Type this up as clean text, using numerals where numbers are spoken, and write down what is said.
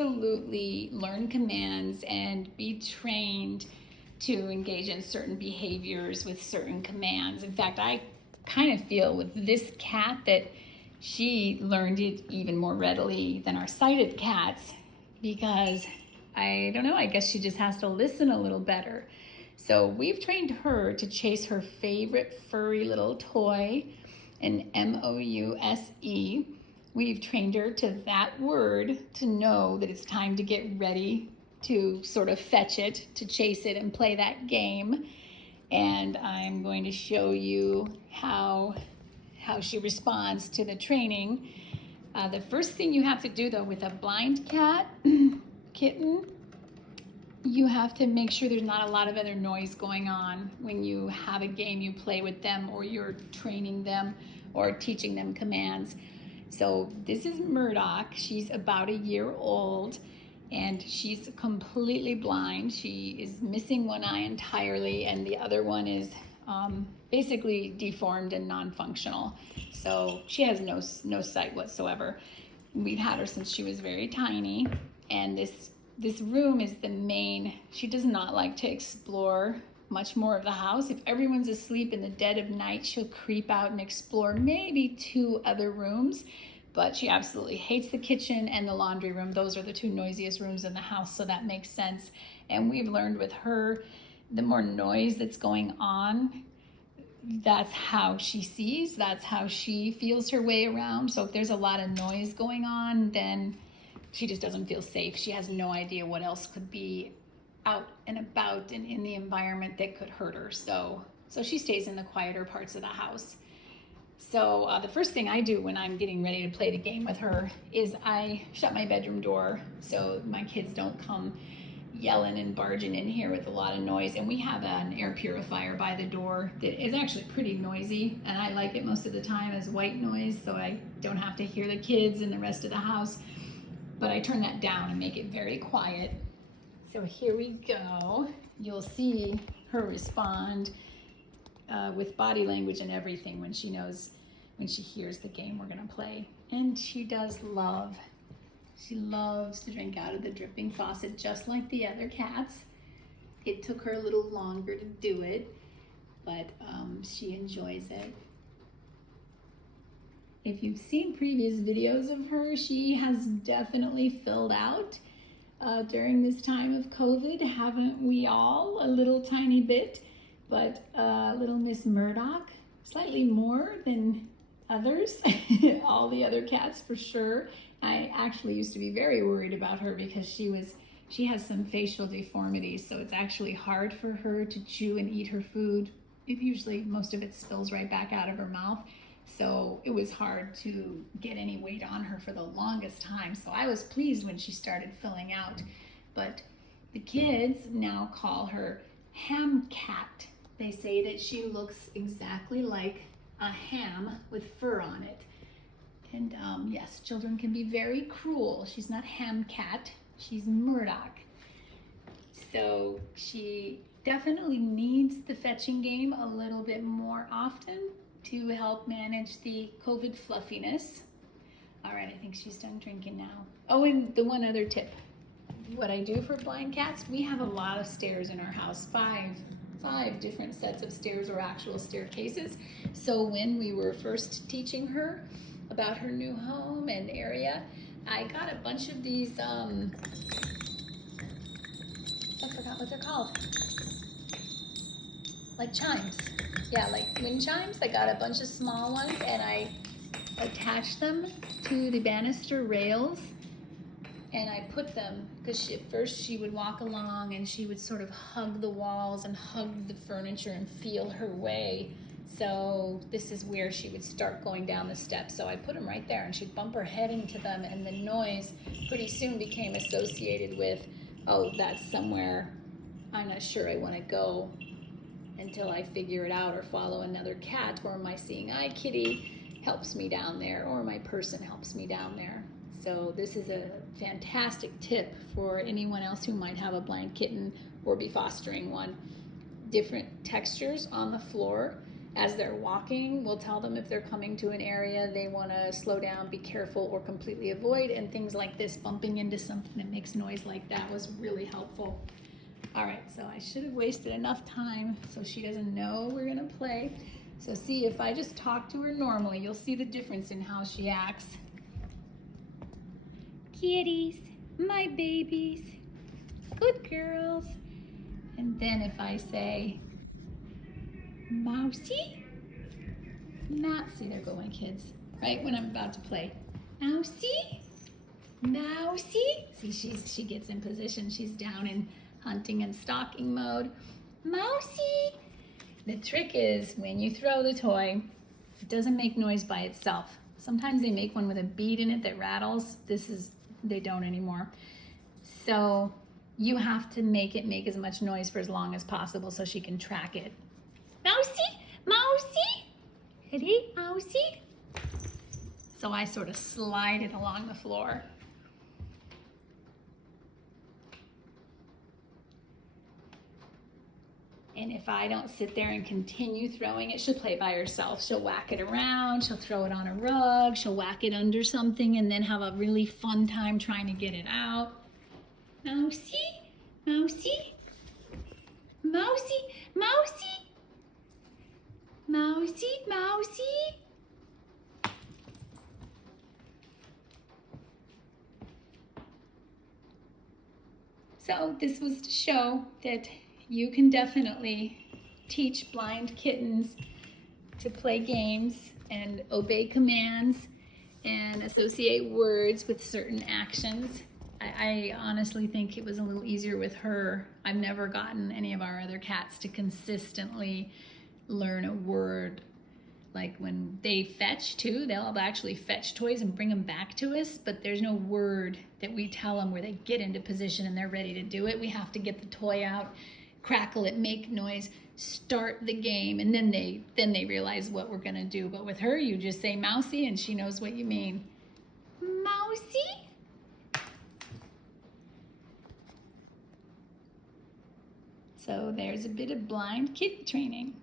Absolutely learn commands and be trained to engage in certain behaviors with certain commands. In fact, I kind of feel with this cat that she learned it even more readily than our sighted cats because I don't know, I guess she just has to listen a little better. So we've trained her to chase her favorite furry little toy, an Mouse. We've trained her to that word to know that it's time to get ready to sort of fetch it, to chase it and play that game. And I'm going to show you how she responds to the training. The first thing you have to do though with a blind cat, kitten, you have to make sure there's not a lot of other noise going on when you have a game you play with them or you're training them or teaching them commands. So this is Murdock. She's about a year old and she's completely blind. She is missing one eye entirely and the other one is basically deformed and non-functional. So she has no sight whatsoever. We've had her since she was very tiny, and this room is the main. She does not like to explore much more of the house. If everyone's asleep in the dead of night, she'll creep out and explore maybe 2 other rooms, but she absolutely hates the kitchen and the laundry room. Those are the 2 noisiest rooms in the house, so that makes sense. And we've learned with her, the more noise that's going on, that's how she sees, that's how she feels her way around. So if there's a lot of noise going on, then she just doesn't feel safe. She has no idea what else could be out and about and in the environment that could hurt her. So she stays in the quieter parts of the house. So the first thing I do when I'm getting ready to play the game with her is I shut my bedroom door so my kids don't come yelling and barging in here with a lot of noise. And we have an air purifier by the door that is actually pretty noisy, and I like it most of the time as white noise so I don't have to hear the kids and the rest of the house. But I turn that down and make it very quiet. So here we go. You'll see her respond with body language and everything when she hears the game we're gonna play. And she loves to drink out of the dripping faucet just like the other cats. It took her a little longer to do it, but she enjoys it. If you've seen previous videos of her, she has definitely filled out during this time of COVID, haven't we all? A little tiny bit, but little Miss Murdock, slightly more than others, all the other cats for sure. I actually used to be very worried about her because she has some facial deformities, so it's actually hard for her to chew and eat her food. Usually most of it spills right back out of her mouth. So it was hard to get any weight on her for the longest time. So I was pleased when she started filling out. But the kids now call her Ham Cat. They say that she looks exactly like a ham with fur on it. And yes, children can be very cruel. She's not Ham Cat, she's Murdock. So she definitely needs the fetching game a little bit more often to help manage the COVID fluffiness. All right, I think she's done drinking now. Oh, and the one other tip. What I do for blind cats, we have a lot of stairs in our house, five different sets of stairs or actual staircases. So when we were first teaching her about her new home and area, I got a bunch of these, I forgot what they're called. Like chimes. Yeah, like wind chimes. I got a bunch of small ones and I attached them to the banister rails, and I put them, because at first she would walk along and she would sort of hug the walls and hug the furniture and feel her way. So this is where she would start going down the steps. So I put them right there and she'd bump her head into them, and the noise pretty soon became associated with, oh, that's somewhere I'm not sure I want to go until I figure it out or follow another cat, or my seeing eye kitty helps me down there, or my person helps me down there. So this is a fantastic tip for anyone else who might have a blind kitten or be fostering one. Different textures on the floor as they're walking. We'll tell them if they're coming to an area they want to slow down, be careful, or completely avoid, and things like this, bumping into something that makes noise like that was really helpful. All right, so I should have wasted enough time so she doesn't know we're gonna play. So see, if I just talk to her normally, you'll see the difference in how she acts. Kitties, my babies, good girls. And then if I say, Mousy, see, there go my kids, right when I'm about to play. Mousy, Mousy. See, she gets in position. She's down in hunting and stalking mode. Mousy. The trick is when you throw the toy, it doesn't make noise by itself. Sometimes they make one with a bead in it that rattles. They don't anymore. So you have to make it make as much noise for as long as possible so she can track it. Mousy, Mousy, ready, Mousy. So I sort of slide it along the floor. And if I don't sit there and continue throwing it, she'll play by herself. She'll whack it around, she'll throw it on a rug, she'll whack it under something, and then have a really fun time trying to get it out. Mousy, Mousy, Mousy, Mousy, Mousy, Mousy. So this was to show that you can definitely teach blind kittens to play games and obey commands and associate words with certain actions. I honestly think it was a little easier with her. I've never gotten any of our other cats to consistently learn a word. Like when they fetch too, they'll actually fetch toys and bring them back to us, but there's no word that we tell them where they get into position and they're ready to do it. We have to get the toy out, crackle it, make noise, start the game, and then they realize what we're gonna do. But with her, you just say Mousy and she knows what you mean. Mousy? So there's a bit of blind kitty training.